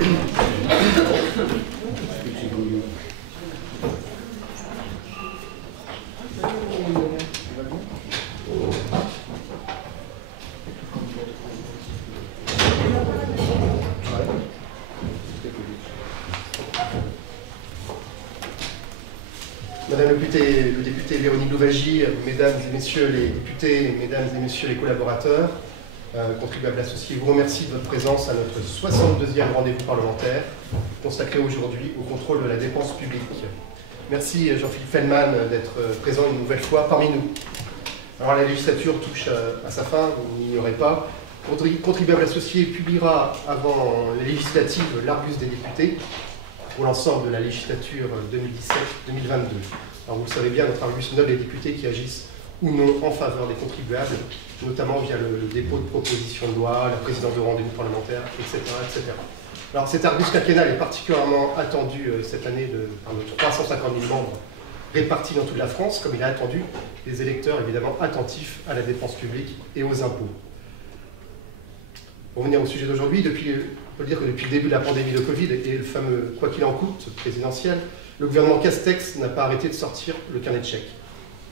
Madame le député Véronique Louwagie, mesdames et messieurs les députés, mesdames et messieurs les collaborateurs, contribuables associés, vous remercie de votre présence à notre 62e rendez-vous parlementaire consacré aujourd'hui au contrôle de la dépense publique. Merci Jean-Philippe Fellman d'être présent une nouvelle fois parmi nous. Alors la législature touche à sa fin, vous n'ignorez pas. Contribuables associés publiera avant les législatives l'Argus des députés pour l'ensemble de la législature 2017-2022. Alors vous le savez bien, notre Argus note les députés qui agissent ou non en faveur des contribuables, notamment via le dépôt de propositions de loi, la présidence de rendez-vous parlementaires, etc., etc. Alors cet Argus quinquennal est particulièrement attendu cette année par nos 350 000 membres répartis dans toute la France, comme il a attendu les électeurs évidemment attentifs à la dépense publique et aux impôts. Pour venir au sujet d'aujourd'hui, on peut dire que depuis le début de la pandémie de Covid et le fameux « quoi qu'il en coûte » présidentiel, le gouvernement Castex n'a pas arrêté de sortir le carnet de chèques.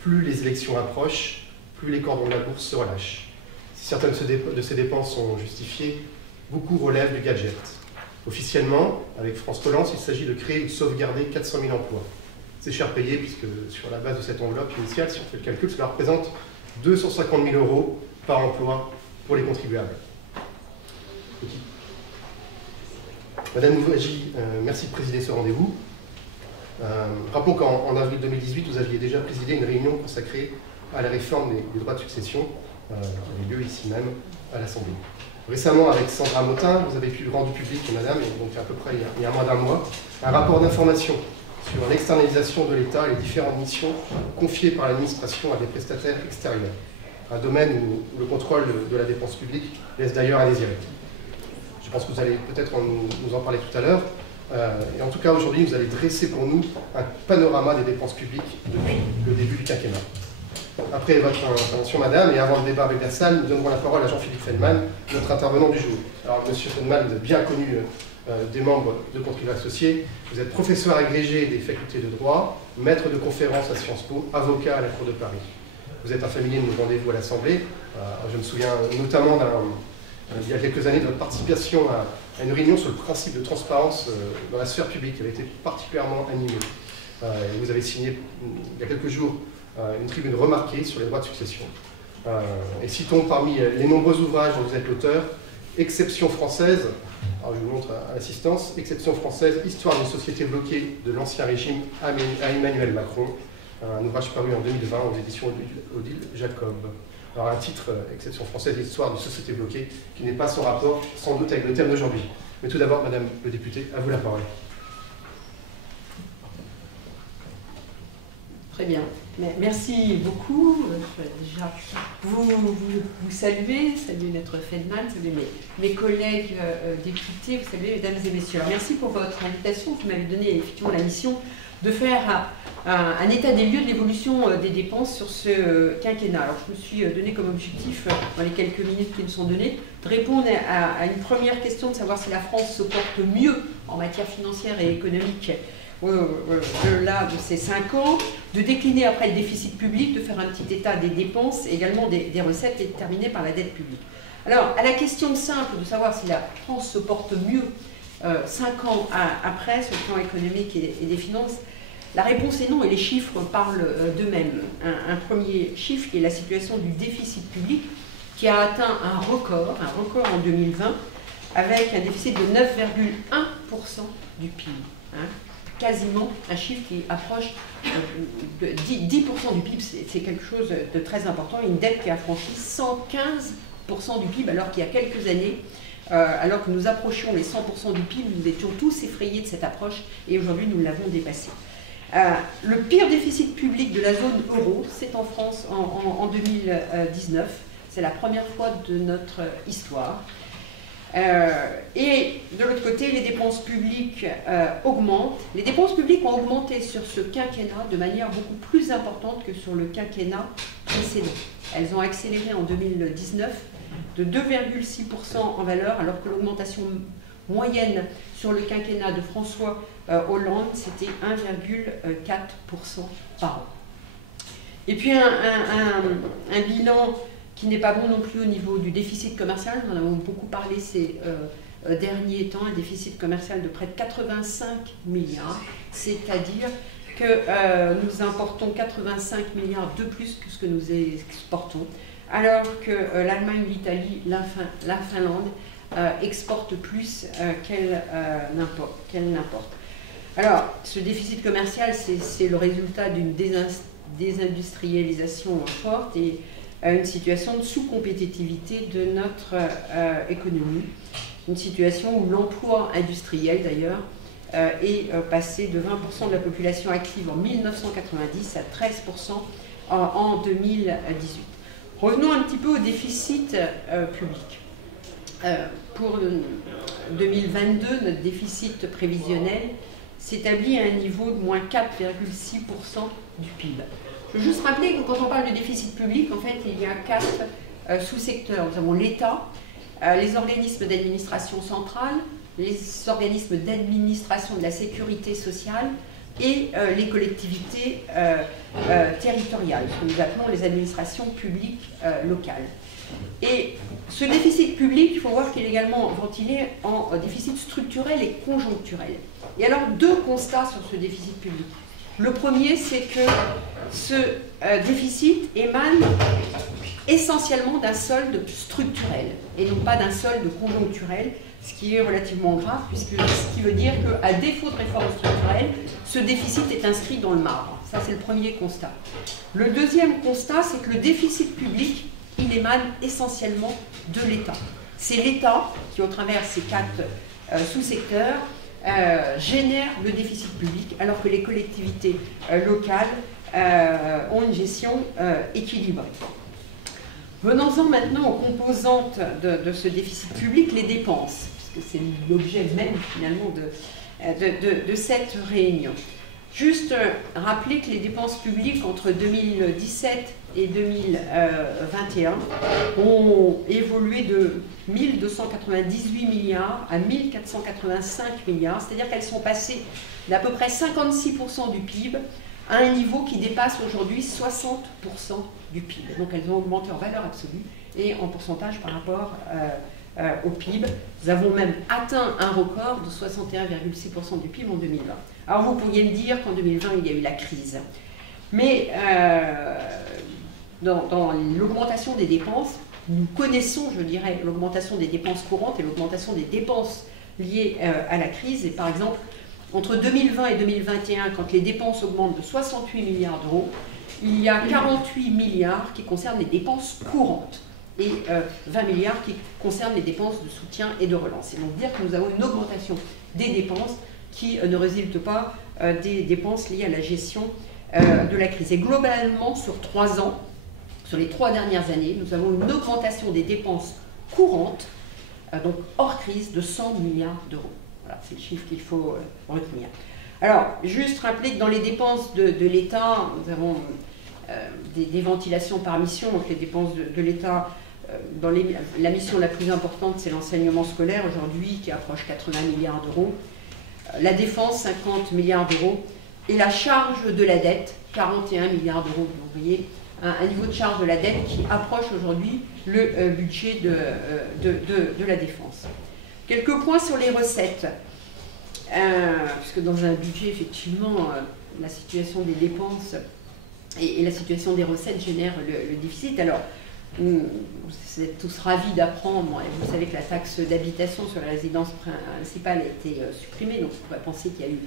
Plus les élections approchent, plus les cordons de la bourse se relâchent. Si certaines de ces dépenses sont justifiées, beaucoup relèvent du gadget. Officiellement, avec France Relance, il s'agit de créer ou de sauvegarder 400 000 emplois. C'est cher payé puisque sur la base de cette enveloppe initiale, si on fait le calcul, cela représente 250 000 € par emploi pour les contribuables. Madame Louwagie, merci de présider ce rendez-vous. Rappelons qu'en avril 2018, vous aviez déjà présidé une réunion consacrée à la réforme des droits de succession, qui avait lieu ici même à l'Assemblée. Récemment, avec Sandra Motin, vous avez pu rendre public, madame, et donc à peu près il y a moins d'un mois, un rapport d'information sur l'externalisation de l'État et les différentes missions confiées par l'administration à des prestataires extérieurs. Un domaine où le contrôle de la dépense publique laisse d'ailleurs à désirer. Je pense que vous allez peut-être nous en parler tout à l'heure. Et en tout cas, aujourd'hui, vous allez dresser pour nous un panorama des dépenses publiques depuis le début du quinquennat. Après votre intervention, madame, et avant le débat avec la salle, nous donnerons la parole à Jean-Philippe Fellman, notre intervenant du jour. Alors, monsieur Fellman, vous êtes bien connu des membres de Contribuables associés. Vous êtes professeur agrégé des facultés de droit, maître de conférences à Sciences Po, avocat à la Cour de Paris. Vous êtes un familier de nos rendez-vous à l'Assemblée. Je me souviens notamment il y a quelques années de votre participation à une réunion sur le principe de transparence dans la sphère publique qui avait été particulièrement animée. Vous avez signé il y a quelques jours une tribune remarquée sur les droits de succession. Et citons parmi les nombreux ouvrages dont vous êtes l'auteur, Exception française, alors je vous montre à l'assistance, Exception française, Histoire d'une société bloquée de l'Ancien Régime à Emmanuel Macron, un ouvrage paru en 2020 aux éditions Odile Jacob. Alors un titre, Exception française, Histoire d'une société bloquée, qui n'est pas sans rapport, sans doute, avec le thème d'aujourd'hui. Mais tout d'abord, madame le député, à vous la parole. Très bien. Merci beaucoup. Je vais déjà vous saluer Maître Fellman, saluer mes collègues députés, vous saluer mesdames et messieurs. Alors, merci pour votre invitation qui m'avait donné effectivement la mission de faire un état des lieux de l'évolution des dépenses sur ce quinquennat. Alors je me suis donné comme objectif, dans les quelques minutes qui me sont données, de répondre à une première question, de savoir si la France se porte mieux en matière financière et économique de ces 5 ans, de décliner après le déficit public, de faire un petit état des dépenses, et également des recettes, et de terminer par la dette publique. Alors, à la question simple de savoir si la France se porte mieux 5 ans après, sur le plan économique et des finances, la réponse est non, et les chiffres parlent d'eux-mêmes. Un premier chiffre qui est la situation du déficit public, qui a atteint un record en 2020, avec un déficit de 9,1% du PIB. Quasiment un chiffre qui approche de 10% du PIB, c'est quelque chose de très important, une dette qui a franchi 115% du PIB, alors qu'il y a quelques années, alors que nous approchions les 100% du PIB, nous étions tous effrayés de cette approche, et aujourd'hui nous l'avons dépassé. Le pire déficit public de la zone euro, c'est en France en 2019, c'est la première fois de notre histoire. Et de l'autre côté, les dépenses publiques augmentent. Les dépenses publiques ont augmenté sur ce quinquennat de manière beaucoup plus importante que sur le quinquennat précédent. Elles ont accéléré en 2019 de 2,6% en valeur, alors que l'augmentation moyenne sur le quinquennat de François Hollande, c'était 1,4% par an. Et puis un bilan qui n'est pas bon non plus au niveau du déficit commercial. Nous en avons beaucoup parlé ces derniers temps, un déficit commercial de près de 85 milliards, c'est-à-dire que nous importons 85 milliards de plus que ce que nous exportons, alors que l'Allemagne, l'Italie, la Finlande exportent plus qu'elles n'importent. Alors, ce déficit commercial, c'est le résultat d'une désindustrialisation forte et une situation de sous-compétitivité de notre économie. Une situation où l'emploi industriel, d'ailleurs, est passé de 20% de la population active en 1990 à 13% en 2018. Revenons un petit peu au déficit public. Pour 2022, notre déficit prévisionnel s'établit à un niveau de moins 4,6% du PIB. Je veux juste rappeler que quand on parle de déficit public, en fait, il y a 4 sous-secteurs. Nous avons l'État, les organismes d'administration centrale, les organismes d'administration de la sécurité sociale et les collectivités territoriales, ce que nous appelons les administrations publiques locales. Et ce déficit public, il faut voir qu'il est également ventilé en déficit structurel et conjoncturel. Et alors, 2 constats sur ce déficit public. Le premier, c'est que ce déficit émane essentiellement d'un solde structurel et non pas d'un solde conjoncturel, ce qui est relativement grave, puisque ce qui veut dire qu'à défaut de réforme structurelle, ce déficit est inscrit dans le marbre. Ça, c'est le premier constat. Le deuxième constat, c'est que le déficit public, il émane essentiellement de l'État. C'est l'État qui, au travers de ces 4 sous-secteurs, génère le déficit public, alors que les collectivités locales ont une gestion équilibrée. Venons-en maintenant aux composantes de ce déficit public, les dépenses, puisque c'est l'objet même finalement de cette réunion. Juste rappeler que les dépenses publiques entre 2017 et 2021 ont évolué de 1 298 milliards à 1 485 milliards, c'est-à-dire qu'elles sont passées d'à peu près 56% du PIB à un niveau qui dépasse aujourd'hui 60% du PIB. Donc elles ont augmenté en valeur absolue et en pourcentage par rapport au PIB. Nous avons même atteint un record de 61,6% du PIB en 2020. Alors vous pourriez me dire qu'en 2020, il y a eu la crise. Mais dans l'augmentation des dépenses, nous connaissons, je dirais, l'augmentation des dépenses courantes et l'augmentation des dépenses liées à la crise. Et par exemple, entre 2020 et 2021, quand les dépenses augmentent de 68 milliards d'euros, il y a 48 milliards qui concernent les dépenses courantes et 20 milliards qui concernent les dépenses de soutien et de relance. Et donc dire que nous avons une augmentation des dépenses qui ne résulte pas des dépenses liées à la gestion de la crise. Et globalement, sur 3 ans, sur les 3 dernières années, nous avons une augmentation des dépenses courantes, donc hors crise, de 100 milliards d'euros. Voilà, c'est le chiffre qu'il faut retenir. Alors, juste rappeler que dans les dépenses de l'État, nous avons des ventilations par mission. Donc les dépenses de l'État, dans la mission la plus importante, c'est l'enseignement scolaire aujourd'hui, qui approche 80 milliards d'euros. La défense, 50 milliards d'euros. Et la charge de la dette, 41 milliards d'euros. Vous voyez, un niveau de charge de la dette qui approche aujourd'hui le budget de la défense. Quelques points sur les recettes. Puisque dans un budget, effectivement, la situation des dépenses et la situation des recettes génèrent le déficit. Alors, vous êtes tous ravis d'apprendre, et vous savez que la taxe d'habitation sur la résidence principale a été supprimée, donc on pourrait penser qu'il y a eu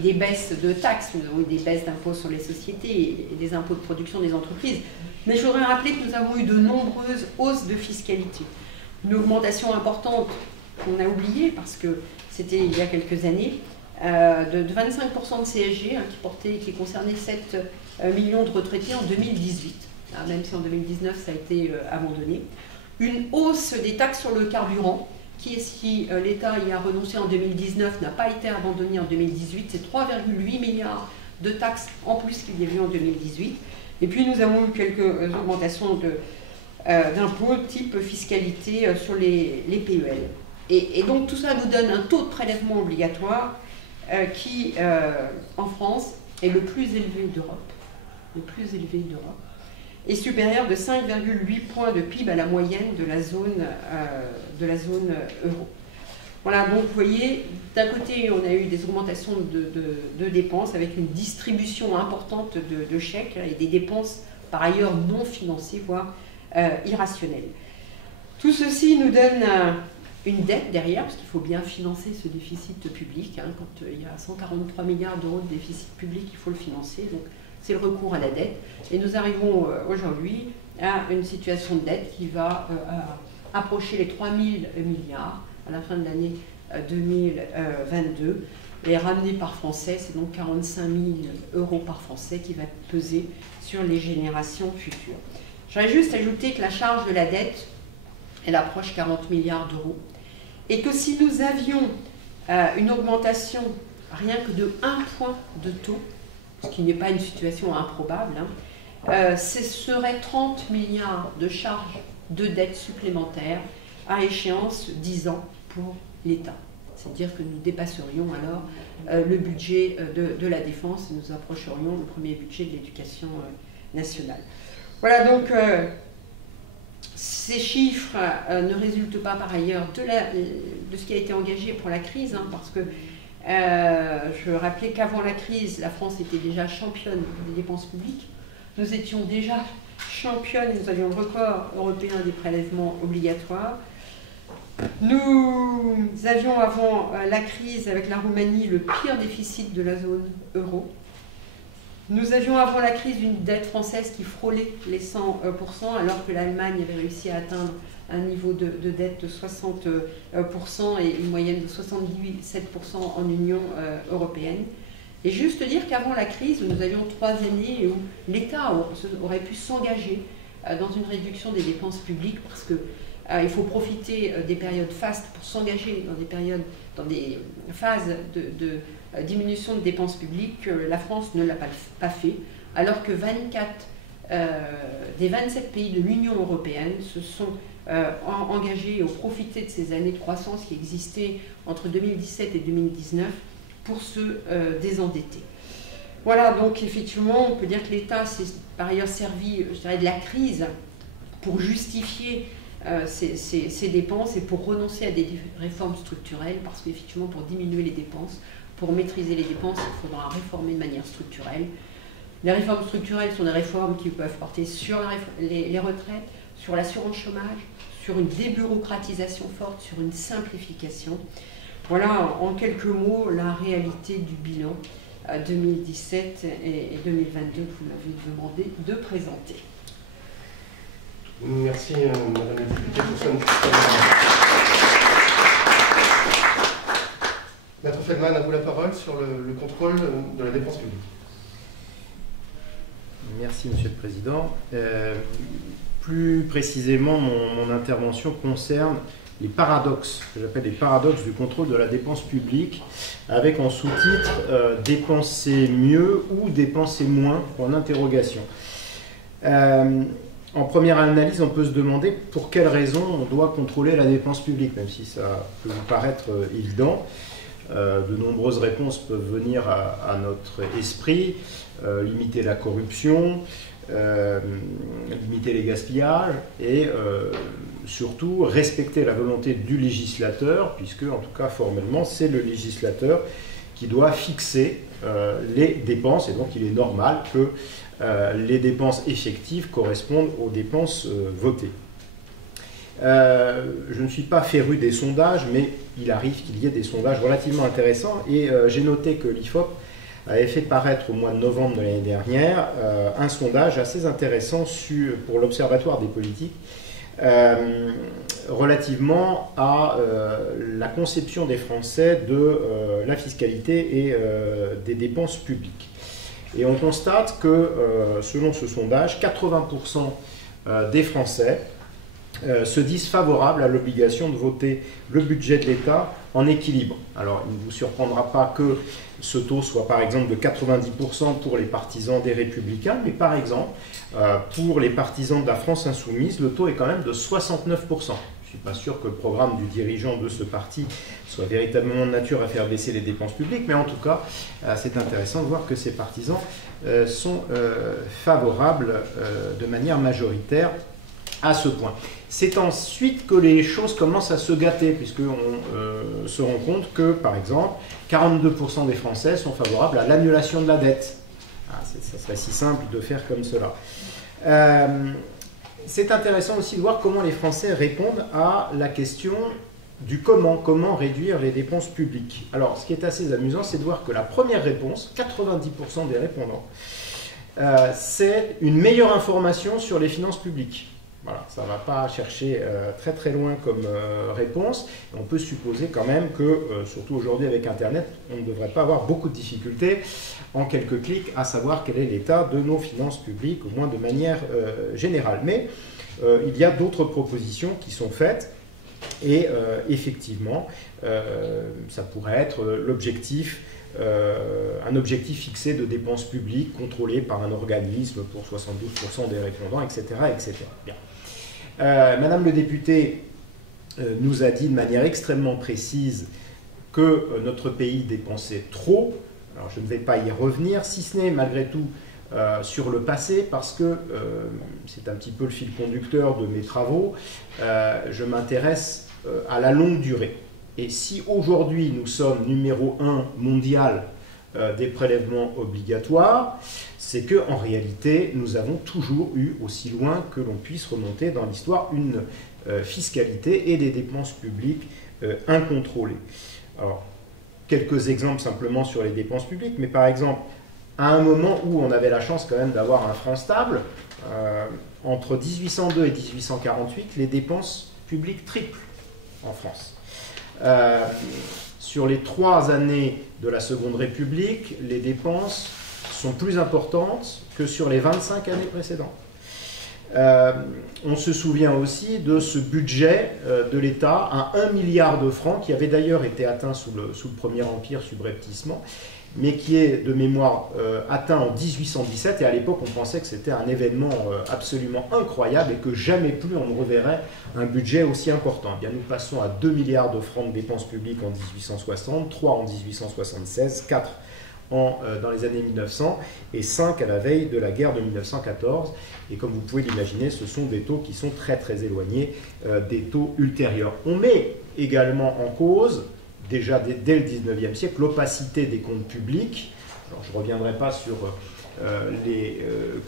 des baisses de taxes, nous avons eu des baisses d'impôts sur les sociétés et des impôts de production des entreprises. Mais je voudrais rappeler que nous avons eu de nombreuses hausses de fiscalité. Une augmentation importante qu'on a oubliée parce que c'était il y a quelques années, de 25% de CSG qui concernait 7 millions de retraités en 2018, même si en 2019 ça a été abandonné. Une hausse des taxes sur le carburant, qui, si l'État y a renoncé en 2019, n'a pas été abandonné en 2018, c'est 3,8 milliards de taxes en plus qu'il y a eu en 2018. Et puis nous avons eu quelques augmentations d'impôts type fiscalité sur les PEL. Et donc tout ça nous donne un taux de prélèvement obligatoire qui, en France, est le plus élevé d'Europe. Le plus élevé d'Europe. Est supérieur de 5,8 points de PIB à la moyenne de la zone euro. Voilà, donc vous voyez, d'un côté, on a eu des augmentations de dépenses avec une distribution importante de chèques et des dépenses par ailleurs non financées, voire irrationnelles. Tout ceci nous donne une dette derrière, parce qu'il faut bien financer ce déficit public. Hein, quand il y a 143 milliards d'euros de déficit public, il faut le financer. Donc, c'est le recours à la dette. Et nous arrivons aujourd'hui à une situation de dette qui va approcher les 3 000 milliards à la fin de l'année 2022. Et ramené par Français, c'est donc 45 000 euros par Français qui va peser sur les générations futures. J'aurais juste ajouté que la charge de la dette, elle approche 40 milliards d'euros. Et que si nous avions une augmentation rien que de 1 point de taux, ce qui n'est pas une situation improbable, hein, ce serait 30 milliards de charges de dette supplémentaires à échéance 10 ans pour l'État. C'est-à-dire que nous dépasserions alors le budget de la défense et nous approcherions le premier budget de l'éducation nationale. Voilà donc ces chiffres ne résultent pas par ailleurs de ce qui a été engagé pour la crise, hein, parce que je rappelais qu'avant la crise, la France était déjà championne des dépenses publiques. Nous étions déjà championnes et nous avions le record européen des prélèvements obligatoires. Nous avions avant la crise avec la Roumanie le pire déficit de la zone euro. Nous avions avant la crise une dette française qui frôlait les 100%, alors que l'Allemagne avait réussi à atteindre un niveau de dette de 60% et une moyenne de 77% en Union européenne. Et juste dire qu'avant la crise, nous avions 3 années où l'État aurait pu s'engager dans une réduction des dépenses publiques parce que il faut profiter des périodes fastes pour s'engager dans des phases de diminution de dépenses publiques. La France ne l'a pas fait, alors que 24 des 27 pays de l'Union européenne se sont engagés et ont profité de ces années de croissance qui existaient entre 2017 et 2019 pour se désendetter. Voilà, donc effectivement, on peut dire que l'État s'est par ailleurs servi, je dirais, de la crise pour justifier ces dépenses et pour renoncer à des réformes structurelles, parce qu'effectivement, pour diminuer les dépenses, pour maîtriser les dépenses, il faudra réformer de manière structurelle. Les réformes structurelles sont des réformes qui peuvent porter sur les retraites, sur l'assurance chômage, sur une débureaucratisation forte, sur une simplification. Voilà, en quelques mots, la réalité du bilan 2017 et 2022 que vous m'avez demandé de présenter. Merci, Madame la députée, pour ce... Maître Feldman, à vous la parole sur le contrôle de la dépense publique. Merci, Monsieur le Président. Plus précisément, mon intervention concerne les paradoxes, que j'appelle les paradoxes du contrôle de la dépense publique, avec en sous-titre « dépenser mieux » ou « dépenser moins » en interrogation. En première analyse, on peut se demander pour quelles raisons on doit contrôler la dépense publique, même si ça peut vous paraître évident. De nombreuses réponses peuvent venir à notre esprit. Limiter la corruption, limiter les gaspillages et surtout respecter la volonté du législateur, puisque en tout cas formellement c'est le législateur qui doit fixer les dépenses, et donc il est normal que les dépenses effectives correspondent aux dépenses votées. Je ne suis pas féru des sondages, mais il arrive qu'il y ait des sondages relativement intéressants, et j'ai noté que l'IFOP avait fait paraître au mois de novembre de l'année dernière un sondage assez intéressant pour l'Observatoire des politiques relativement à la conception des Français de la fiscalité et des dépenses publiques. Et on constate que, selon ce sondage, 80% des Français se disent favorables à l'obligation de voter le budget de l'État en équilibre. Alors, il ne vous surprendra pas que ce taux soit par exemple de 90% pour les partisans des Républicains, mais par exemple, pour les partisans de la France Insoumise, le taux est quand même de 69%, Je ne suis pas sûr que le programme du dirigeant de ce parti soit véritablement de nature à faire baisser les dépenses publiques, mais en tout cas, c'est intéressant de voir que ses partisans sont favorables de manière majoritaire à ce point. C'est ensuite que les choses commencent à se gâter, puisqu'on se rend compte que, par exemple, 42% des Français sont favorables à l'annulation de la dette. Ça serait si simple de faire comme cela. C'est intéressant aussi de voir comment les Français répondent à la question du comment réduire les dépenses publiques. Alors, ce qui est assez amusant, c'est de voir que la première réponse, 90% des répondants, c'est une meilleure information sur les finances publiques. Voilà, ça ne va pas chercher très très loin comme réponse. On peut supposer quand même que, surtout aujourd'hui avec Internet, on ne devrait pas avoir beaucoup de difficultés en quelques clics à savoir quel est l'état de nos finances publiques, au moins de manière générale. Mais il y a d'autres propositions qui sont faites et effectivement, ça pourrait être l'objectif. Un objectif fixé de dépenses publiques contrôlé par un organisme pour 72% des répondants, etc. etc. Bien. Madame le député nous a dit de manière extrêmement précise que notre pays dépensait trop. Alors je ne vais pas y revenir, si ce n'est malgré tout sur le passé, parce que c'est un petit peu le fil conducteur de mes travaux. Je m'intéresse à la longue durée. Et si aujourd'hui nous sommes numéro 1 mondial des prélèvements obligatoires, c'est qu'en réalité, nous avons toujours eu, aussi loin que l'on puisse remonter dans l'histoire, une fiscalité et des dépenses publiques incontrôlées. Alors, quelques exemples simplement sur les dépenses publiques, mais par exemple, à un moment où on avait la chance quand même d'avoir un franc stable, entre 1802 et 1848, les dépenses publiques triplent en France. Sur les 3 années de la Seconde République, les dépenses sont plus importantes que sur les 25 années précédentes. On se souvient aussi de ce budget de l'État à 1 milliard de francs, qui avait d'ailleurs été atteint sous le Premier Empire subrepticement, mais qui est de mémoire atteint en 1817, et à l'époque on pensait que c'était un événement absolument incroyable et que jamais plus on ne reverrait un budget aussi important. Eh bien, nous passons à 2 milliards de francs de dépenses publiques en 1860, 3 en 1876, 4 dans les années 1900 et 5 à la veille de la guerre de 1914. Et comme vous pouvez l'imaginer, ce sont des taux qui sont très très éloignés des taux ultérieurs. On met également en cause, déjà dès le 19e siècle, l'opacité des comptes publics. Alors, je ne reviendrai pas sur les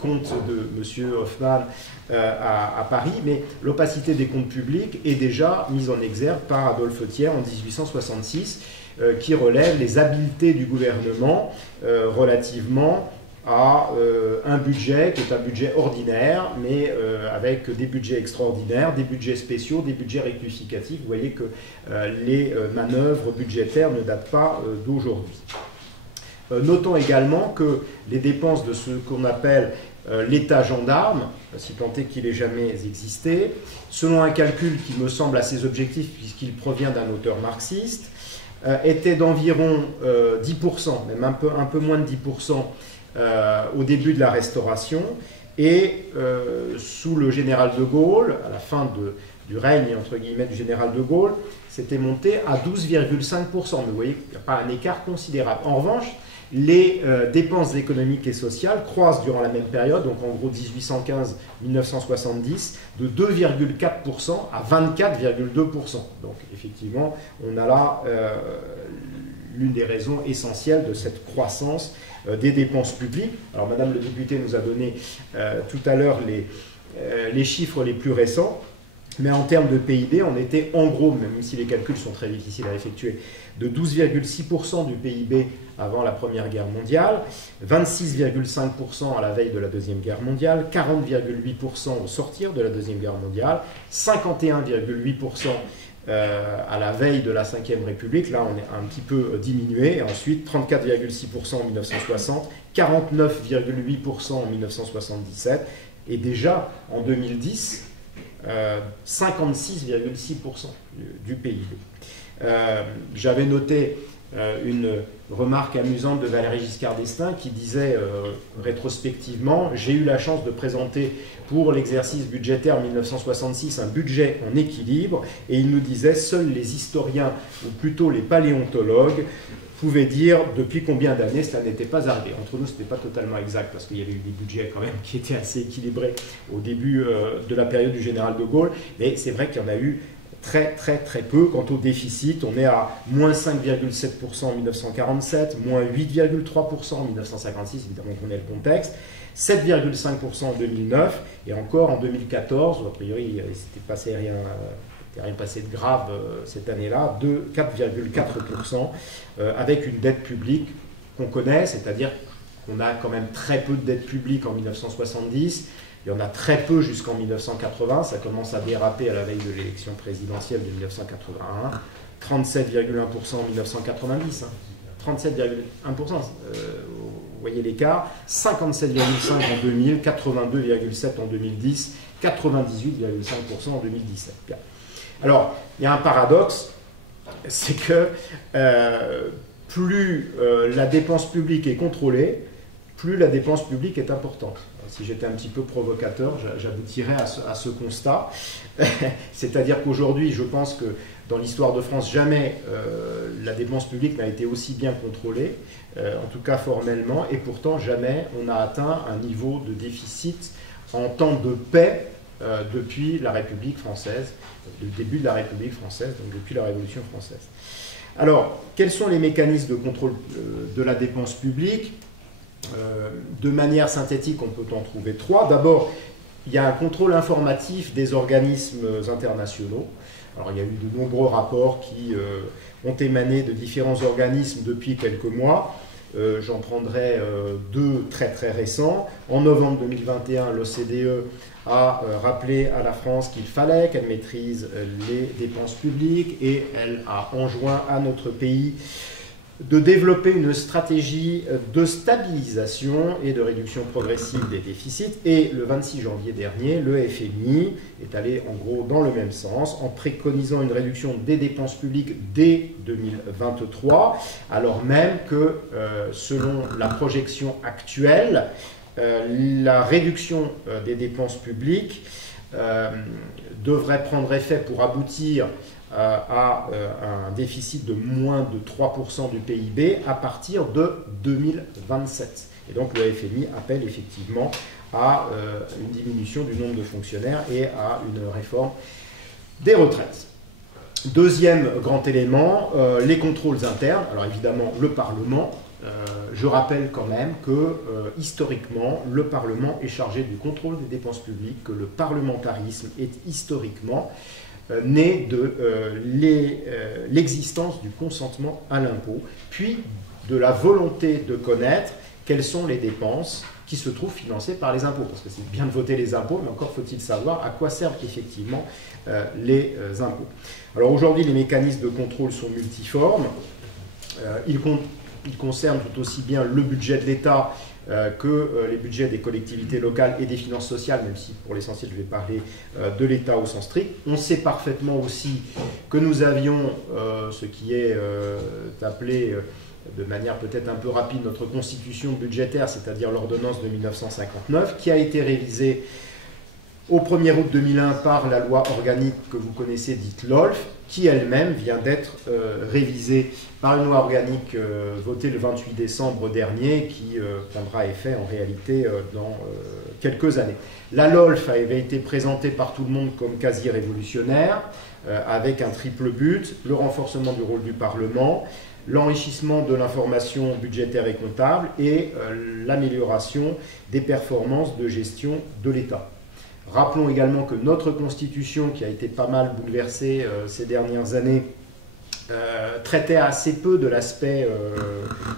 comptes de M. Hoffmann à Paris, mais l'opacité des comptes publics est déjà mise en exergue par Adolphe Thiers en 1866, qui relève les habiletés du gouvernement relativement à un budget qui est un budget ordinaire, mais avec des budgets extraordinaires, des budgets spéciaux, des budgets rectificatifs. Vous voyez que les manœuvres budgétaires ne datent pas d'aujourd'hui. Notons également que les dépenses de ce qu'on appelle l'État gendarme, si tant est qu'il ait jamais existé, selon un calcul qui me semble assez objectif puisqu'il provient d'un auteur marxiste, était d'environ 10%, même un peu moins de 10% au début de la Restauration, et sous le général de Gaulle, à la fin du règne entre guillemets du général de Gaulle, c'était monté à 12,5%. Mais vous voyez qu'il n'y a pas un écart considérable. En revanche, les dépenses économiques et sociales croissent durant la même période, donc en gros 1815-1970, de 2,4% à 24,2%. Donc effectivement, on a là l'une des raisons essentielles de cette croissance des dépenses publiques. Alors Madame le député nous a donné tout à l'heure les chiffres les plus récents. Mais en termes de PIB, on était en gros, même si les calculs sont très difficiles à effectuer, de 12,6% du PIB avant la Première Guerre mondiale, 26,5% à la veille de la Deuxième Guerre mondiale, 40,8% au sortir de la Deuxième Guerre mondiale, 51,8% à la veille de la Ve République. Là, on est un petit peu diminué. Et ensuite, 34,6% en 1960, 49,8% en 1977. Et déjà, en 2010, 56,6% du PIB. J'avais noté une remarque amusante de Valéry Giscard d'Estaing qui disait rétrospectivement « J'ai eu la chance de présenter pour l'exercice budgétaire 1966 un budget en équilibre » et il nous disait « Seuls les historiens, ou plutôt les paléontologues, pouvaient dire depuis combien d'années cela n'était pas arrivé. » Entre nous, ce n'était pas totalement exact parce qu'il y avait eu des budgets quand même qui étaient assez équilibrés au début de la période du général de Gaulle, mais c'est vrai qu'il y en a eu très peu. Quant au déficit, on est à moins 5,7% en 1947, moins 8,3% en 1956, évidemment on connaît le contexte, 7,5% en 2009, et encore en 2014, a priori il s'était rien passé de grave cette année-là, de 4,4%, avec une dette publique qu'on connaît, c'est-à-dire qu'on a quand même très peu de dette publique en 1970, il y en a très peu jusqu'en 1980, ça commence à déraper à la veille de l'élection présidentielle de 1981, 37,1% en 1990, 37,1%, vous voyez l'écart, 57,5% en 2000, 82,7% en 2010, 98,5% en 2017. Bien. Alors, il y a un paradoxe, c'est que plus la dépense publique est contrôlée, plus la dépense publique est importante. Si j'étais un petit peu provocateur, j'aboutirais à ce constat. C'est-à-dire qu'aujourd'hui, je pense que dans l'histoire de France, jamais la dépense publique n'a été aussi bien contrôlée, en tout cas formellement, et pourtant jamais on a atteint un niveau de déficit en temps de paix depuis la République française, le début de la République française, donc depuis la Révolution française. Alors, quels sont les mécanismes de contrôle de la dépense publique ? De manière synthétique, on peut en trouver trois. D'abord, il y a un contrôle informatif des organismes internationaux. Alors, il y a eu de nombreux rapports qui ont émané de différents organismes depuis quelques mois. J'en prendrai deux très récents. En novembre 2021, l'OCDE a rappelé à la France qu'il fallait qu'elle maîtrise les dépenses publiques et elle a enjoint à notre pays de développer une stratégie de stabilisation et de réduction progressive des déficits. Et le 26 janvier dernier, le FMI est allé en gros dans le même sens en préconisant une réduction des dépenses publiques dès 2023, alors même que selon la projection actuelle, la réduction des dépenses publiques devrait prendre effet pour aboutir à un déficit de moins de 3% du PIB à partir de 2027. Et donc le FMI appelle effectivement à une diminution du nombre de fonctionnaires et à une réforme des retraites. Deuxième grand élément, les contrôles internes. Alors évidemment le Parlement. Je rappelle quand même que historiquement, le Parlement est chargé du contrôle des dépenses publiques, que le parlementarisme est historiquement né de l'existence du consentement à l'impôt, puis de la volonté de connaître quelles sont les dépenses qui se trouvent financées par les impôts. Parce que c'est bien de voter les impôts, mais encore faut-il savoir à quoi servent effectivement les impôts. Alors aujourd'hui, les mécanismes de contrôle sont multiformes. Ils concernent tout aussi bien le budget de l'État que les budgets des collectivités locales et des finances sociales, même si pour l'essentiel je vais parler de l'État au sens strict. On sait parfaitement aussi que nous avions ce qui est appelé de manière peut-être un peu rapide notre constitution budgétaire, c'est-à-dire l'ordonnance de 1959, qui a été révisée au 1er août 2001 par la loi organique que vous connaissez dite LOLF, qui elle-même vient d'être révisée par une loi organique votée le 28 décembre dernier, qui prendra effet en réalité dans quelques années. La LOLF avait été présentée par tout le monde comme quasi révolutionnaire, avec un triple but: le renforcement du rôle du Parlement, l'enrichissement de l'information budgétaire et comptable et l'amélioration des performances de gestion de l'État. Rappelons également que notre Constitution, qui a été pas mal bouleversée ces dernières années, traitait assez peu de l'aspect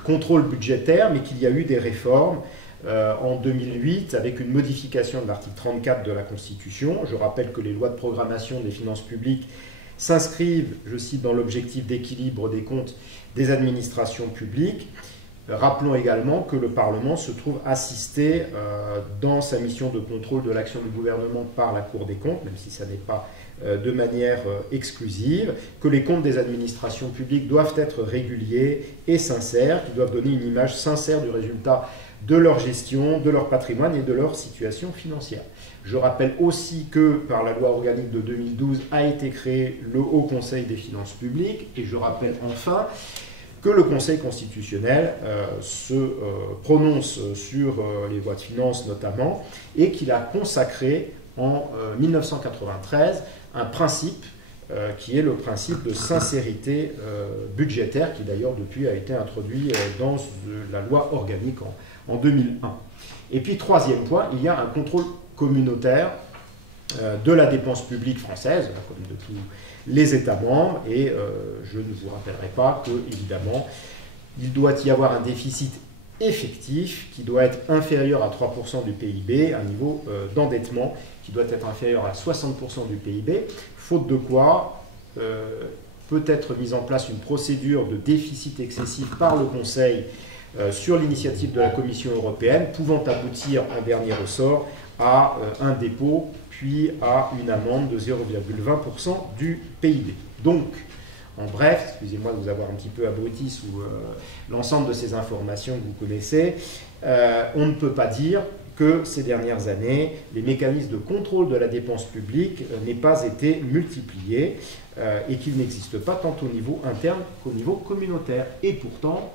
contrôle budgétaire, mais qu'il y a eu des réformes en 2008 avec une modification de l'article 34 de la Constitution. Je rappelle que les lois de programmation des finances publiques s'inscrivent, je cite, dans l'objectif d'équilibre des comptes des administrations publiques. Rappelons également que le Parlement se trouve assisté dans sa mission de contrôle de l'action du gouvernement par la Cour des comptes, même si ça n'est pas de manière exclusive, que les comptes des administrations publiques doivent être réguliers et sincères, qu'ils doivent donner une image sincère du résultat de leur gestion, de leur patrimoine et de leur situation financière. Je rappelle aussi que par la loi organique de 2012 a été créé le Haut Conseil des finances publiques, et je rappelle enfin que le Conseil constitutionnel se prononce sur les lois de finances notamment, et qu'il a consacré en 1993 un principe qui est le principe de sincérité budgétaire, qui d'ailleurs depuis a été introduit dans la loi organique en 2001. Et puis troisième point, il y a un contrôle communautaire de la dépense publique française, comme de tous les États membres, et je ne vous rappellerai pas que, évidemment, il doit y avoir un déficit effectif qui doit être inférieur à 3% du PIB, un niveau d'endettement qui doit être inférieur à 60% du PIB, faute de quoi peut être mise en place une procédure de déficit excessif par le Conseil sur l'initiative de la Commission européenne, pouvant aboutir en dernier ressort à un dépôt, puis à une amende de 0,20% du PIB. Donc, en bref, excusez-moi de vous avoir un petit peu abruti sous l'ensemble de ces informations que vous connaissez, on ne peut pas dire que ces dernières années, les mécanismes de contrôle de la dépense publique n'aient pas été multipliés et qu'ils n'existent pas tant au niveau interne qu'au niveau communautaire. Et pourtant,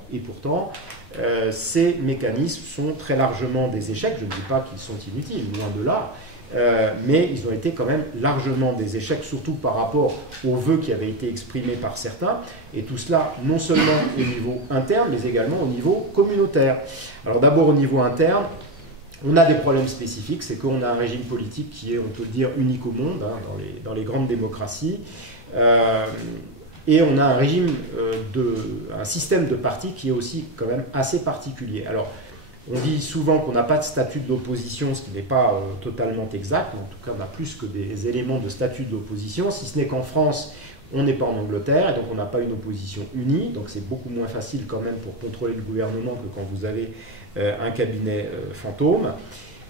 ces mécanismes sont très largement des échecs. Je ne dis pas qu'ils sont inutiles, loin de là, mais ils ont été quand même largement des échecs, surtout par rapport aux vœux qui avaient été exprimés par certains, et tout cela non seulement au niveau interne, mais également au niveau communautaire. Alors d'abord au niveau interne, on a des problèmes spécifiques, c'est qu'on a un régime politique qui est, on peut le dire, unique au monde, hein, dans les grandes démocraties, et on a un régime, un système de partis qui est aussi quand même assez particulier. Alors, on dit souvent qu'on n'a pas de statut de l'opposition, ce qui n'est pas totalement exact, mais en tout cas on a plus que des éléments de statut de l'opposition, si ce n'est qu'en France, on n'est pas en Angleterre, et donc on n'a pas une opposition unie, donc c'est beaucoup moins facile quand même pour contrôler le gouvernement que quand vous avez un cabinet fantôme.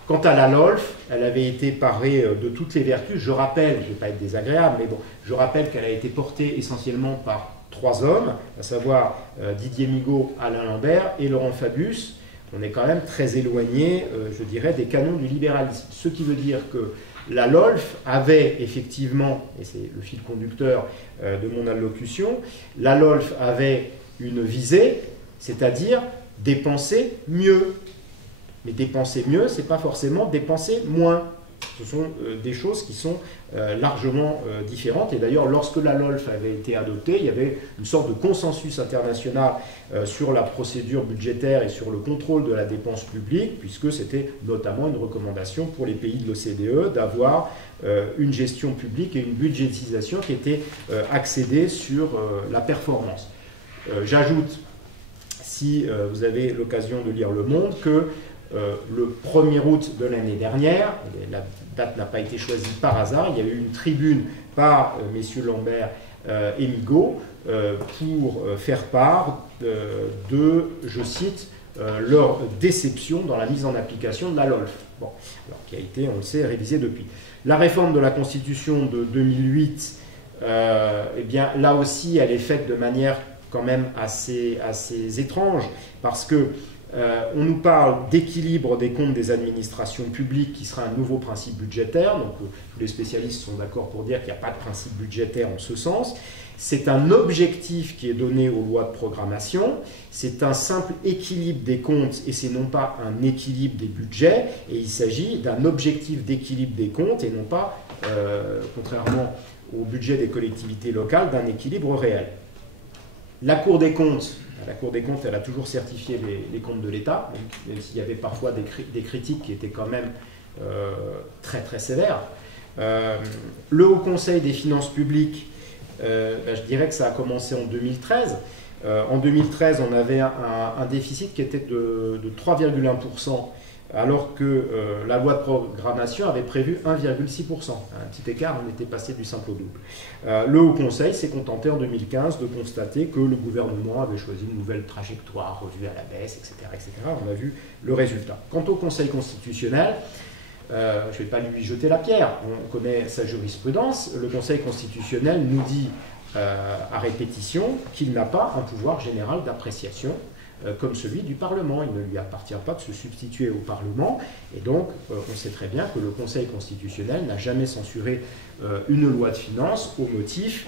Quant à la LOLF, elle avait été parée de toutes les vertus. Je rappelle, je ne vais pas être désagréable, mais bon, je rappelle qu'elle a été portée essentiellement par 3 hommes, à savoir Didier Migaud, Alain Lambert et Laurent Fabius. On est quand même très éloigné, je dirais, des canons du libéralisme. Ce qui veut dire que la LOLF avait effectivement, et c'est le fil conducteur de mon allocution, la LOLF avait une visée, c'est-à-dire dépenser mieux. Mais dépenser mieux, ce n'est pas forcément dépenser moins. Ce sont des choses qui sont largement différentes. Et d'ailleurs, lorsque la LOLF avait été adoptée, il y avait une sorte de consensus international sur la procédure budgétaire et sur le contrôle de la dépense publique, puisque c'était notamment une recommandation pour les pays de l'OCDE d'avoir une gestion publique et une budgétisation qui était axée sur la performance. J'ajoute, si vous avez l'occasion de lire Le Monde, que le 1er août de l'année dernière, la date n'a pas été choisie par hasard, il y a eu une tribune par messieurs Lambert et Migaud pour faire part de, je cite, leur déception dans la mise en application de la LOLF, bon, alors, qui a été, on le sait, révisée depuis. La réforme de la Constitution de 2008, eh bien, là aussi, elle est faite de manière quand même assez étrange, parce que on nous parle d'équilibre des comptes des administrations publiques qui sera un nouveau principe budgétaire, donc tous les spécialistes sont d'accord pour dire qu'il n'y a pas de principe budgétaire en ce sens. C'est un objectif qui est donné aux lois de programmation, c'est un simple équilibre des comptes et c'est non pas un équilibre des budgets, et il s'agit d'un objectif d'équilibre des comptes et non pas, contrairement au budget des collectivités locales, d'un équilibre réel. La Cour des comptes, elle a toujours certifié les comptes de l'État, même s'il y avait parfois des critiques qui étaient quand même très très sévères. Le Haut Conseil des finances publiques, je dirais que ça a commencé en 2013. En 2013, on avait un déficit qui était de 3,1%, alors que la loi de programmation avait prévu 1,6%. Un petit écart, on était passé du simple au double. Le Haut Conseil s'est contenté en 2015 de constater que le gouvernement avait choisi une nouvelle trajectoire revue à la baisse, etc., etc. On a vu le résultat. Quant au Conseil constitutionnel, je ne vais pas lui jeter la pierre, on connaît sa jurisprudence, le Conseil constitutionnel nous dit à répétition qu'il n'a pas un pouvoir général d'appréciation comme celui du Parlement. Il ne lui appartient pas de se substituer au Parlement, et donc on sait très bien que le Conseil constitutionnel n'a jamais censuré une loi de finances au motif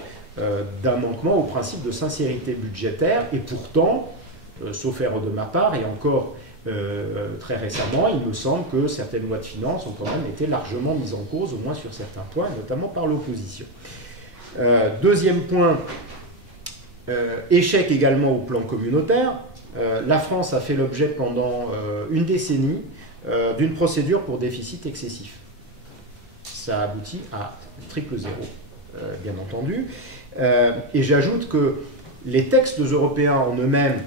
d'un manquement au principe de sincérité budgétaire, et pourtant, sauf erreur de ma part, et encore très récemment, il me semble que certaines lois de finances ont quand même été largement mises en cause, au moins sur certains points, notamment par l'opposition. Deuxième point, échec également au plan communautaire. La France a fait l'objet pendant une décennie d'une procédure pour déficit excessif. Ça aboutit à triple zéro, bien entendu. Et j'ajoute que les textes européens en eux-mêmes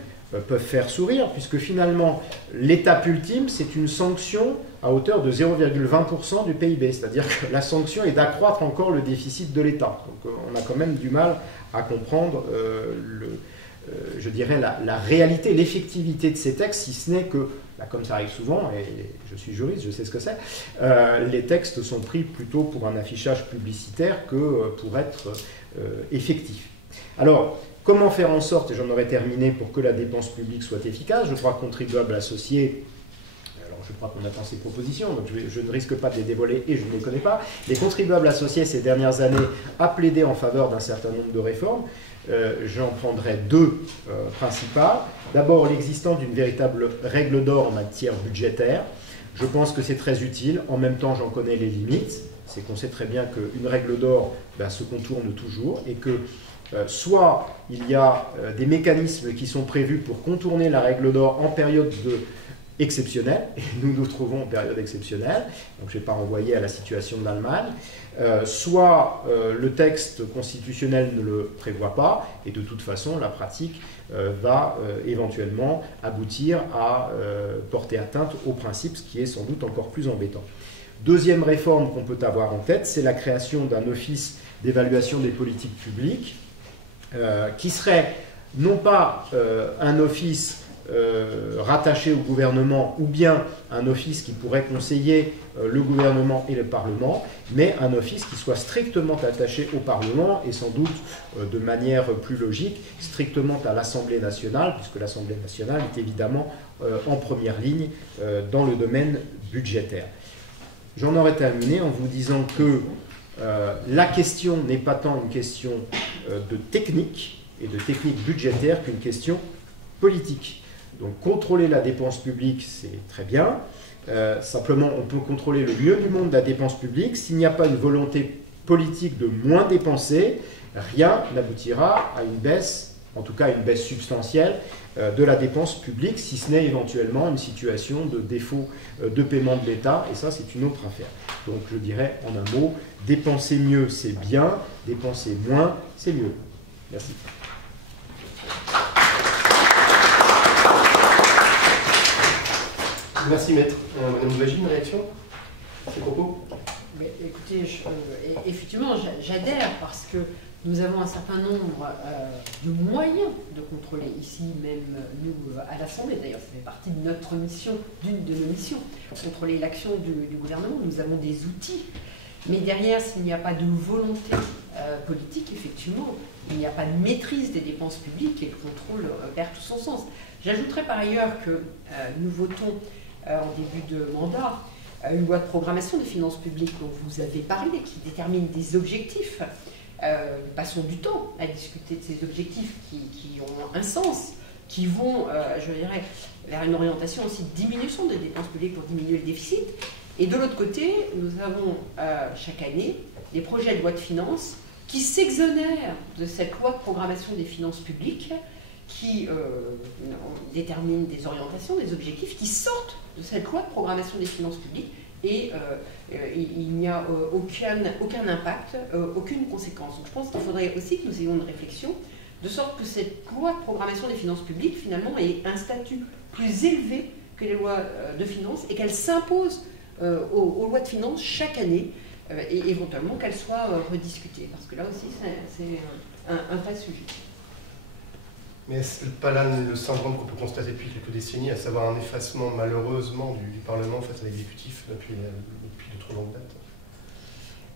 peuvent faire sourire, puisque finalement, l'étape ultime, c'est une sanction à hauteur de 0,20% du PIB. C'est-à-dire que la sanction est d'accroître encore le déficit de l'État. Donc on a quand même du mal à comprendre, je dirais, la réalité, l'effectivité de ces textes, si ce n'est que, là, comme ça arrive souvent, et je suis juriste, je sais ce que c'est, les textes sont pris plutôt pour un affichage publicitaire que pour être effectifs. Alors, comment faire en sorte, et j'en aurais terminé, pour que la dépense publique soit efficace? Je crois que contribuables associés, alors je crois qu'on attend ces propositions, donc je ne risque pas de les dévoiler et je ne les connais pas. Les contribuables associés ces dernières années a plaidé en faveur d'un certain nombre de réformes. J'en prendrai deux principales. D'abord, l'existence d'une véritable règle d'or en matière budgétaire. Je pense que c'est très utile. En même temps, j'en connais les limites. C'est qu'on sait très bien qu'une règle d'or se contourne toujours, et que soit il y a des mécanismes qui sont prévus pour contourner la règle d'or en période exceptionnelle, et nous nous trouvons en période exceptionnelle, donc je ne vais pas renvoyer à la situation de l'Allemagne, soit le texte constitutionnel ne le prévoit pas, et de toute façon la pratique va éventuellement aboutir à porter atteinte au principe, ce qui est sans doute encore plus embêtant. Deuxième réforme qu'on peut avoir en tête, c'est la création d'un office d'évaluation des politiques publiques, qui serait non pas un office rattaché au gouvernement, ou bien un office qui pourrait conseiller le gouvernement et le Parlement, mais un office qui soit strictement attaché au Parlement, et sans doute de manière plus logique, strictement à l'Assemblée nationale, puisque l'Assemblée nationale est évidemment en première ligne dans le domaine budgétaire. J'en aurais terminé en vous disant que la question n'est pas tant une question de technique et de technique budgétaire qu'une question politique. Donc contrôler la dépense publique, c'est très bien. Simplement, on peut contrôler le mieux du monde la dépense publique. S'il n'y a pas une volonté politique de moins dépenser, rien n'aboutira à une baisse, en tout cas une baisse substantielle de la dépense publique, si ce n'est éventuellement une situation de défaut de paiement de l'État, et ça c'est une autre affaire. Donc je dirais en un mot, dépenser mieux c'est bien, dépenser moins c'est mieux. Merci. Merci maître. Madame Louwagie, une réaction à ces propos? Mais, écoutez, effectivement j'adhère, parce que nous avons un certain nombre de moyens de contrôler, ici même nous à l'Assemblée, d'ailleurs ça fait partie de notre mission, d'une de nos missions, contrôler l'action du gouvernement. Nous avons des outils, mais derrière, s'il n'y a pas de volonté politique, effectivement, il n'y a pas de maîtrise des dépenses publiques, et le contrôle perd tout son sens. J'ajouterais par ailleurs que nous votons en début de mandat une loi de programmation des finances publiques dont vous avez parlé, qui détermine des objectifs. Nous passons du temps à discuter de ces objectifs qui ont un sens, qui vont, je dirais, vers une orientation aussi de diminution des dépenses publiques pour diminuer le déficit. Et de l'autre côté, nous avons chaque année des projets de loi de finances qui s'exonèrent de cette loi de programmation des finances publiques, qui déterminent des orientations, des objectifs qui sortent de cette loi de programmation des finances publiques, et il n'y a aucun impact, aucune conséquence. Donc je pense qu'il faudrait aussi que nous ayons une réflexion, de sorte que cette loi de programmation des finances publiques, finalement, ait un statut plus élevé que les lois de finances, et qu'elle s'impose aux lois de finances chaque année, et éventuellement qu'elle soit rediscutée, parce que là aussi c'est un vrai sujet. Mais est-ce pas là le syndrome qu'on peut constater depuis quelques décennies, à savoir un effacement malheureusement du Parlement face à l'exécutif depuis de trop longue date?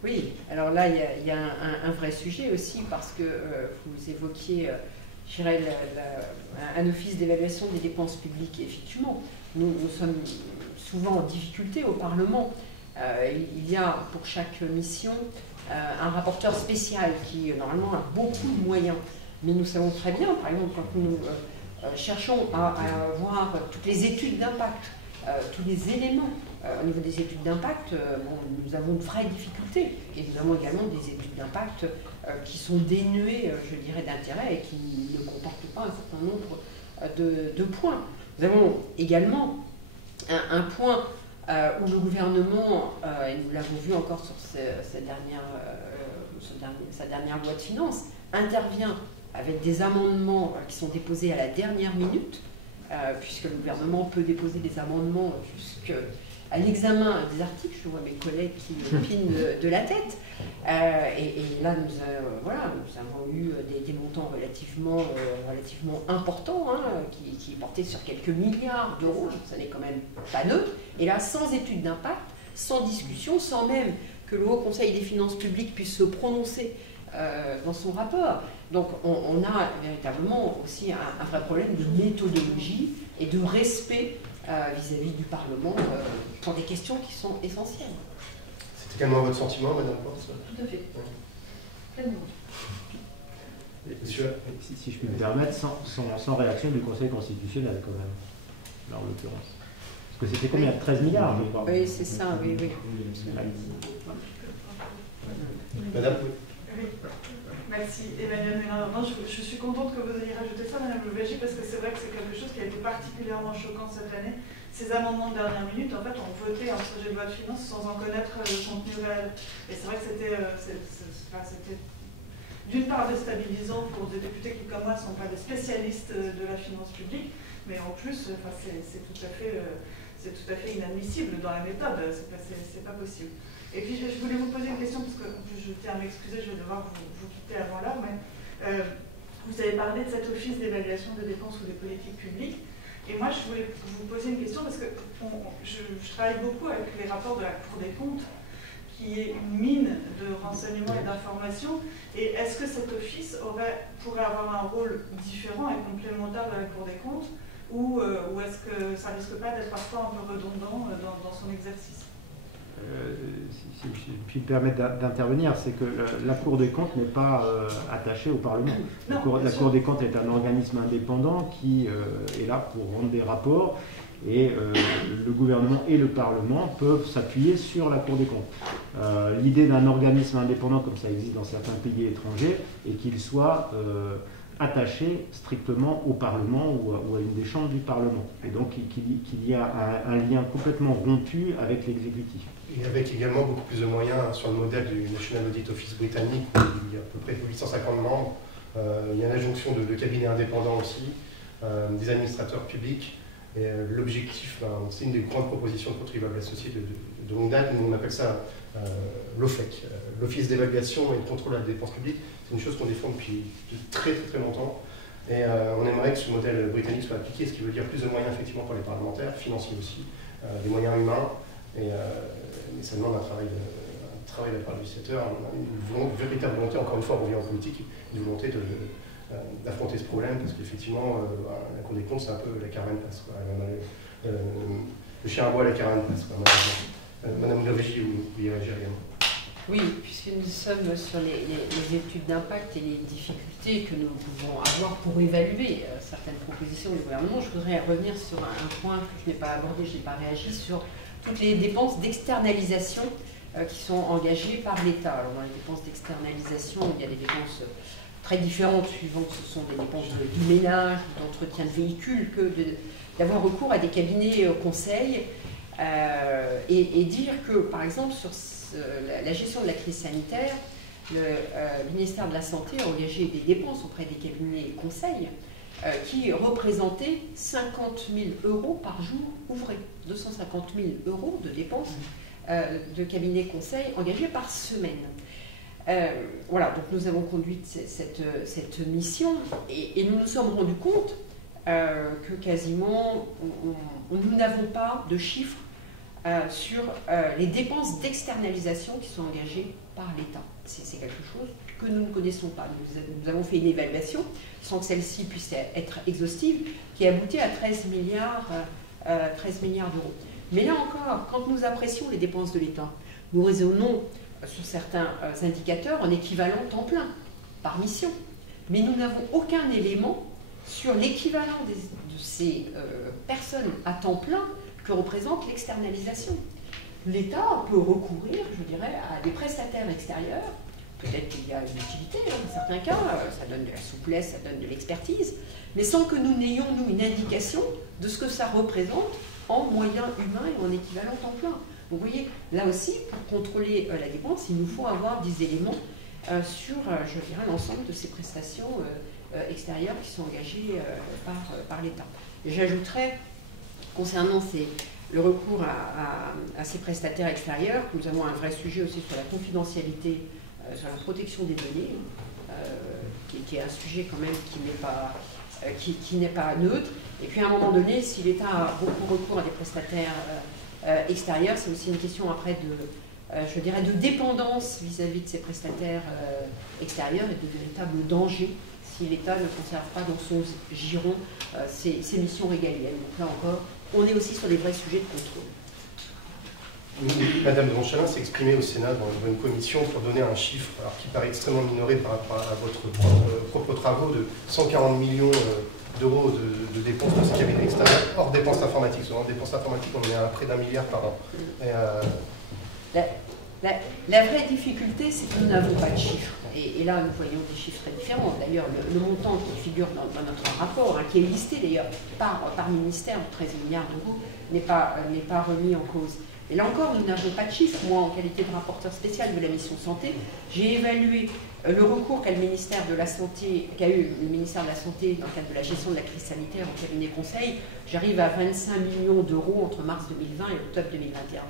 Oui, alors là, il y a un vrai sujet aussi, parce que vous évoquiez, je dirais, un office d'évaluation des dépenses publiques. Effectivement, nous sommes souvent en difficulté au Parlement. Il y a pour chaque mission un rapporteur spécial qui, normalement, a beaucoup de moyens. Mais nous savons très bien, par exemple, quand nous cherchons à voir toutes les études d'impact, tous les éléments au niveau des études d'impact, nous avons de vraies difficultés. Et nous avons également des études d'impact qui sont dénuées, je dirais, d'intérêt et qui ne comportent pas un certain nombre de points. Nous avons également un point où le gouvernement, et nous l'avons vu encore sur sa dernière loi de finances, intervient avec des amendements qui sont déposés à la dernière minute, puisque le gouvernement peut déposer des amendements jusqu'à l'examen des articles. Je vois mes collègues qui opinent de la tête. Et là, nous avons eu des montants relativement importants, qui portaient sur quelques milliards d'euros. Ça n'est quand même pas neutre. Et là, sans étude d'impact, sans discussion, sans même que le Haut Conseil des finances publiques puisse se prononcer dans son rapport. Donc on a véritablement aussi un vrai problème de méthodologie et de respect vis-à-vis du Parlement pour des questions qui sont essentielles. C'est également votre sentiment, Madame Porte? Tout à fait. Pleinement. Monsieur, si je puis me permettre, sans réaction du Conseil constitutionnel quand même, là en l'occurrence. Parce que c'était combien? 13 milliards, je crois. Oui, c'est ça, oui. Madame? Merci Emmanuel Ménard. Je suis contente que vous ayez rajouté ça, Madame Louwagie, parce que c'est vrai que c'est quelque chose qui a été particulièrement choquant cette année. Ces amendements de dernière minute, en fait, ont voté un projet de loi de finances sans en connaître le contenu réel. Et c'est vrai que c'était d'une part déstabilisant pour des députés qui, comme moi, ne sont pas des spécialistes de la finance publique, mais en plus, c'est tout à fait inadmissible dans la méthode. C'est pas possible. Et puis je voulais vous poser une question, parce que je tiens à m'excuser, je vais devoir vous quitter avant l'heure, mais vous avez parlé de cet office d'évaluation des dépenses ou des politiques publiques. Et moi, je voulais vous poser une question, parce que je travaille beaucoup avec les rapports de la Cour des comptes, qui est une mine de renseignements et d'informations. Et est-ce que cet office pourrait avoir un rôle différent et complémentaire de la Cour des comptes, ou est-ce que ça risque pas d'être parfois un peu redondant dans son exercice? Si je puis me permettre d'intervenir, c'est que la Cour des comptes n'est pas attachée au Parlement. La Cour des comptes est un organisme indépendant qui est là pour rendre des rapports, et le gouvernement et le Parlement peuvent s'appuyer sur la Cour des comptes. L'idée d'un organisme indépendant, comme ça existe dans certains pays étrangers, est qu'il soit attaché strictement au Parlement ou à une des chambres du Parlement. Et donc qu'il y a un lien complètement rompu avec l'exécutif. Et avec également beaucoup plus de moyens sur le modèle du National Audit Office britannique, où il y a à peu près 850 membres. Il y a une injonction de cabinets indépendants aussi, des administrateurs publics. Et l'objectif, c'est une des grandes propositions de contribuables associés de longue date. Nous, on appelle ça l'OFEC, l'Office d'évaluation et de contrôle de la dépense publique. C'est une chose qu'on défend depuis très longtemps. Et on aimerait que ce modèle britannique soit appliqué, ce qui veut dire plus de moyens effectivement pour les parlementaires, financiers aussi, des moyens humains. Et ça demande un travail de la part du législateur, une véritable volonté, encore une fois, on revient en politique, une volonté d'affronter ce problème, parce qu'effectivement, la Cour des comptes, c'est un peu la caravane passe. Le chien à bois, la caravane passe. Madame Louwagie, vous y réagir également. Oui, puisque nous sommes sur les études d'impact et les difficultés que nous pouvons avoir pour évaluer certaines propositions du gouvernement, je voudrais revenir sur un point que je n'ai pas abordé, je n'ai pas réagi, sur toutes les dépenses d'externalisation qui sont engagées par l'État. Alors dans les dépenses d'externalisation, il y a des dépenses très différentes, suivant que ce sont des dépenses de ménage, d'entretien de véhicules, que d'avoir recours à des cabinets conseils, et dire que, par exemple, sur la gestion de la crise sanitaire, le ministère de la Santé a engagé des dépenses auprès des cabinets conseils qui représentaient 50 000 € par jour ouvré. 250 000 € de dépenses de cabinets conseils engagés par semaine. Voilà, donc nous avons conduit cette mission et nous nous sommes rendus compte que quasiment nous n'avons pas de chiffres sur les dépenses d'externalisation qui sont engagées par l'État. C'est quelque chose que nous ne connaissons pas. Nous avons fait une évaluation, sans que celle-ci puisse être exhaustive, qui aboutit à 13 milliards d'euros. Mais là encore, quand nous apprécions les dépenses de l'État, nous raisonnons sur certains indicateurs en équivalent temps plein, par mission. Mais nous n'avons aucun élément sur l'équivalent de ces personnes à temps plein que représente l'externalisation. L'État peut recourir, je dirais, à des prestataires extérieurs. Peut-être qu'il y a une utilité, dans certains cas, ça donne de la souplesse, ça donne de l'expertise, mais sans que nous n'ayons, nous, une indication de ce que ça représente en moyens humains et en équivalent temps plein. Donc vous voyez, là aussi, pour contrôler la dépense, il nous faut avoir des éléments sur, je dirais, l'ensemble de ces prestations extérieures qui sont engagées par l'État. J'ajouterais, concernant le recours à ces prestataires extérieurs, que nous avons un vrai sujet aussi sur la confidentialité, sur la protection des données, qui est un sujet quand même qui n'est pas neutre. Et puis à un moment donné, si l'État a beaucoup recours à des prestataires extérieurs, c'est aussi une question après je dirais, de dépendance vis-à-vis de ces prestataires extérieurs et de véritables dangers si l'État ne conserve pas dans son giron ses missions régaliennes. Donc là encore, on est aussi sur des vrais sujets de contrôle. Madame Dronchalin s'est exprimée au Sénat dans une commission pour donner un chiffre qui paraît extrêmement minoré par rapport à votre propres travaux de 140 millions d'euros de dépenses de ce cabinet extérieur, hors dépenses informatiques. Souvent, dépenses informatiques, on est à près d'1 milliard par an. La vraie difficulté, c'est que nous n'avons pas de chiffres. Et là, nous voyons des chiffres très différents. D'ailleurs, le montant qui figure dans notre rapport, qui est listé d'ailleurs par ministère, de 13 milliards d'euros, n'est pas remis en cause. Et là encore, nous n'avons pas de chiffres. Moi, en qualité de rapporteur spécial de la mission santé, j'ai évalué le recours qu'a eu le ministère de la Santé dans le cadre de la gestion de la crise sanitaire au cabinet conseil. J'arrive à 25 millions d'euros entre mars 2020 et octobre 2021.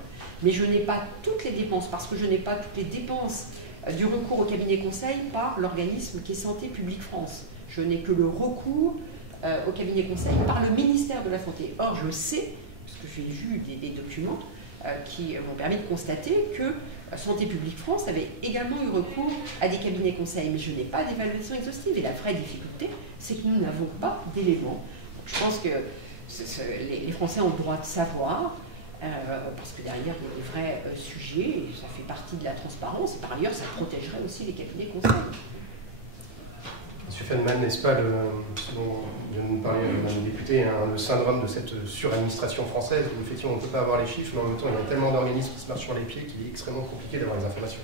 Mais je n'ai pas toutes les dépenses, parce que je n'ai pas toutes les dépenses du recours au cabinet conseil par l'organisme qui est Santé publique France. Je n'ai que le recours au cabinet conseil par le ministère de la Santé. Or, je sais, parce que j'ai vu des documents, qui m'ont permis de constater que Santé publique France avait également eu recours à des cabinets conseils, mais je n'ai pas d'évaluation exhaustive. Et la vraie difficulté, c'est que nous n'avons pas d'éléments. Je pense que les Français ont le droit de savoir, parce que derrière, il y a des vrais sujets, et ça fait partie de la transparence, et par ailleurs, ça protégerait aussi les cabinets conseils. Monsieur Feldman, n'est-ce pas, ce dont vient de nous parler Madame la députée, le syndrome de cette suradministration française, où effectivement on ne peut pas avoir les chiffres, mais en même temps il y a tellement d'organismes qui se marchent sur les pieds qu'il est extrêmement compliqué d'avoir les informations.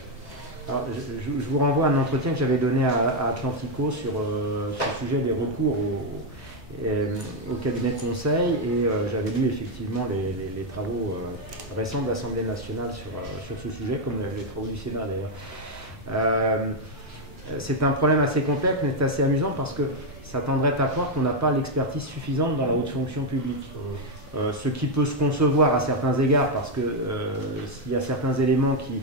Alors, je vous renvoie à un entretien que j'avais donné à Atlantico sur le sujet des recours au cabinet de conseil, et j'avais lu effectivement les travaux récents de l'Assemblée nationale sur ce sujet, comme les travaux du Sénat d'ailleurs. C'est un problème assez complexe, mais c'est assez amusant parce que ça tendrait à croire qu'on n'a pas l'expertise suffisante dans la haute fonction publique. Ce qui peut se concevoir à certains égards, parce qu'il y a certains éléments qui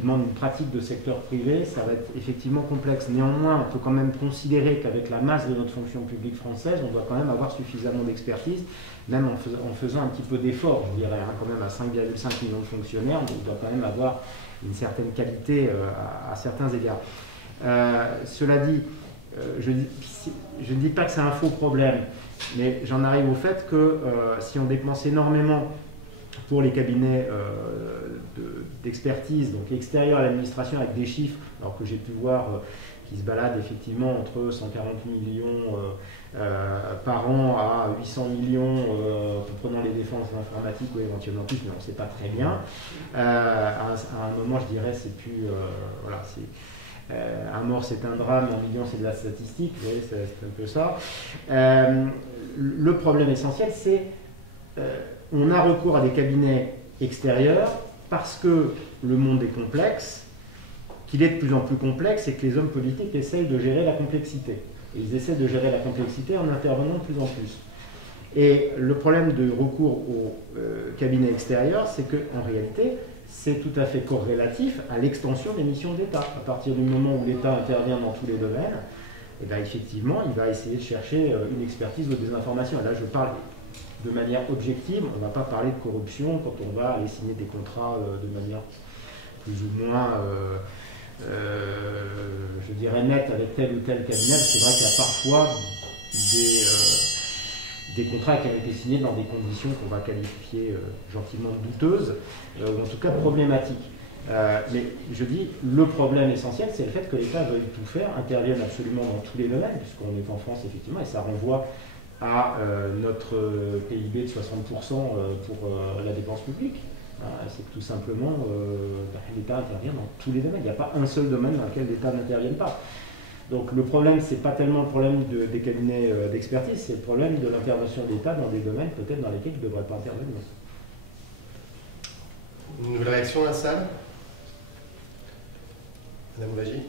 demandent une pratique de secteur privé, ça va être effectivement complexe. Néanmoins, on peut quand même considérer qu'avec la masse de notre fonction publique française, on doit quand même avoir suffisamment d'expertise, même en faisant un petit peu d'effort, je dirais, quand même à 5,5 millions de fonctionnaires, on doit quand même avoir une certaine qualité à certains égards. Cela dit, je ne dis pas que c'est un faux problème, mais j'en arrive au fait que si on dépense énormément pour les cabinets d'expertise, donc extérieurs à l'administration avec des chiffres, alors que j'ai pu voir qui se baladent effectivement entre 140 millions par an à 800 millions, en prenant les dépenses informatiques ou éventuellement plus, mais on ne sait pas très bien. À un moment, je dirais, c'est plus... voilà, un mort, c'est un drame, un million, c'est de la statistique, vous voyez, c'est un peu ça. Le problème essentiel, c'est on a recours à des cabinets extérieurs parce que le monde est complexe, qu'il est de plus en plus complexe et que les hommes politiques essayent de gérer la complexité. Et ils essaient de gérer la complexité en intervenant de plus en plus. Et le problème de recours aux cabinets extérieurs, c'est qu'en réalité, c'est tout à fait corrélatif à l'extension des missions de l'État. À partir du moment où l'État intervient dans tous les domaines, et bien effectivement, il va essayer de chercher une expertise de désinformation. Et là, je parle de manière objective, on ne va pas parler de corruption quand on va aller signer des contrats de manière plus ou moins, je dirais, nette avec tel ou tel cabinet. C'est vrai qu'il y a parfois des contrats qui ont été signés dans des conditions qu'on va qualifier gentiment douteuses, ou en tout cas problématiques. Mais je dis, le problème essentiel, c'est le fait que l'État veuille tout faire, intervienne absolument dans tous les domaines, puisqu'on est en France, effectivement, et ça renvoie à notre PIB de 60% pour la dépense publique. C'est que tout simplement, l'État intervient dans tous les domaines. Il n'y a pas un seul domaine dans lequel l'État n'intervienne pas. Donc le problème, ce n'est pas tellement le problème des cabinets d'expertise, c'est le problème de l'intervention de l'État dans des domaines peut-être dans lesquels il ne devrait pas intervenir. Une nouvelle réaction à la salle? Madame Louwagie?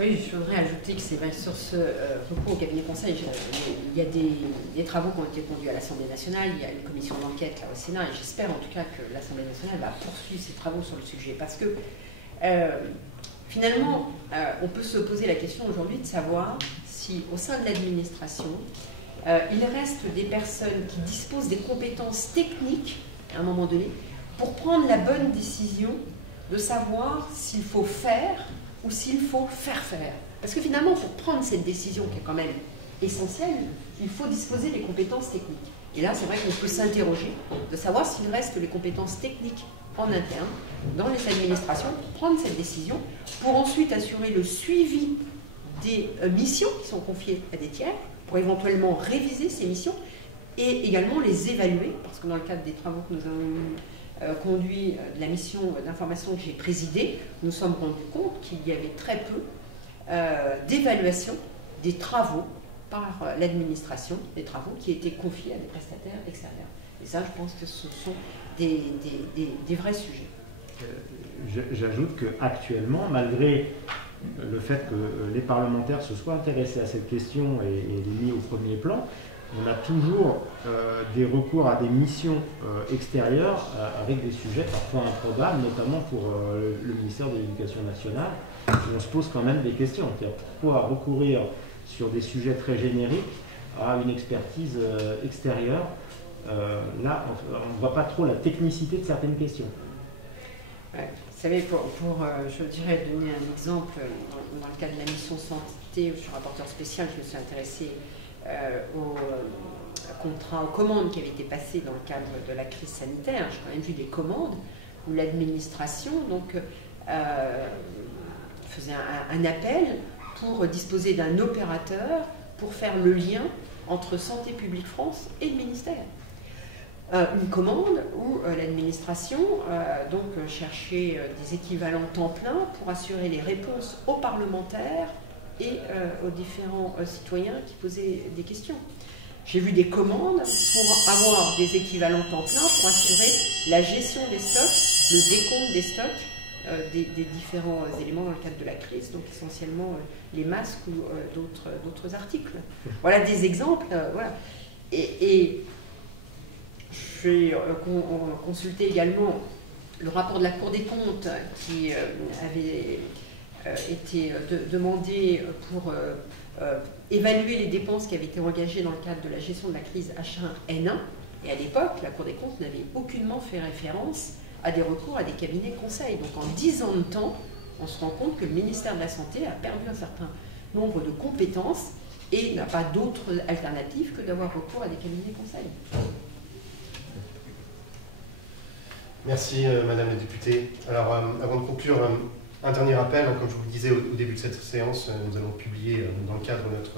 Oui, je voudrais ajouter que c'est vrai, sur ce recours au cabinet conseil, il y a des travaux qui ont été conduits à l'Assemblée nationale, il y a une commission d'enquête là au Sénat, et j'espère en tout cas que l'Assemblée nationale va poursuivre ses travaux sur le sujet, parce que finalement, on peut se poser la question aujourd'hui de savoir si au sein de l'administration, il reste des personnes qui disposent des compétences techniques, à un moment donné, pour prendre la bonne décision de savoir s'il faut faire ou s'il faut faire faire. Parce que finalement, pour prendre cette décision qui est quand même essentielle, il faut disposer des compétences techniques. Et là, c'est vrai qu'on peut s'interroger de savoir s'il reste les compétences techniques en interne, dans les administrations, pour prendre cette décision, pour ensuite assurer le suivi des missions qui sont confiées à des tiers, pour éventuellement réviser ces missions et également les évaluer, parce que dans le cadre des travaux que nous avons conduits de la mission d'information que j'ai présidée, nous nous sommes rendus compte qu'il y avait très peu d'évaluation des travaux par l'administration, des travaux qui étaient confiés à des prestataires extérieurs. Et ça, je pense que ce sont des vrais sujets. J'ajoute qu'actuellement, malgré le fait que les parlementaires se soient intéressés à cette question et les mis au premier plan, on a toujours des recours à des missions extérieures avec des sujets parfois improbables, notamment pour le ministère de l'Éducation nationale, où on se pose quand même des questions. Pourquoi recourir sur des sujets très génériques à une expertise extérieure? Là, on ne voit pas trop la technicité de certaines questions. Ouais, vous savez, je dirais donner un exemple, dans le cadre de la mission santé, je suis rapporteur spécial, je me suis intéressée aux contrats, aux commandes qui avaient été passées dans le cadre de la crise sanitaire. J'ai quand même vu des commandes où l'administration faisait un appel pour disposer d'un opérateur pour faire le lien entre Santé publique France et le ministère. Une commande où l'administration cherchait des équivalents temps plein pour assurer les réponses aux parlementaires et aux différents citoyens qui posaient des questions. J'ai vu des commandes pour avoir des équivalents temps plein pour assurer la gestion des stocks, le décompte des stocks des différents éléments dans le cadre de la crise, donc essentiellement les masques ou d'autres articles. Voilà des exemples. Voilà. Et j'ai consulté également le rapport de la Cour des comptes qui avait été demandé pour évaluer les dépenses qui avaient été engagées dans le cadre de la gestion de la crise H1N1. Et à l'époque, la Cour des comptes n'avait aucunement fait référence à des recours à des cabinets conseils. Donc en 10 ans de temps, on se rend compte que le ministère de la Santé a perdu un certain nombre de compétences et n'a pas d'autre alternative que d'avoir recours à des cabinets conseils. Merci Madame la députée. Alors avant de conclure, un dernier rappel, comme je vous le disais au début de cette séance, nous allons publier dans le cadre de notre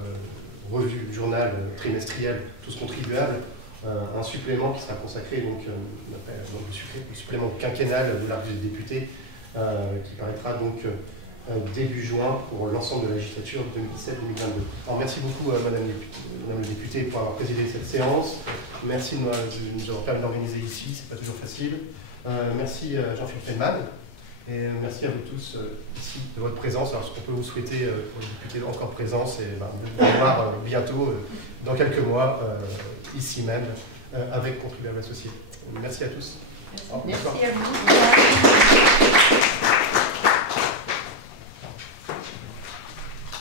revue journal trimestriel Tous contribuables, un supplément qui sera consacré, donc le supplément quinquennal de la revue des députés, qui paraîtra donc début juin pour l'ensemble de la législature 2017-2022. Alors merci beaucoup Madame la députée pour avoir présidé cette séance. Merci de nous avoir permis d'organiser ici, c'est pas toujours facile. Merci Jean-Philippe Feynman. Et merci à vous tous ici de votre présence. Alors, ce qu'on peut vous souhaiter pour les députés encore présents, c'est de vous revoir bientôt, dans quelques mois, ici même, avec Contribuables Associés. Merci à tous. Au revoir. Merci à vous.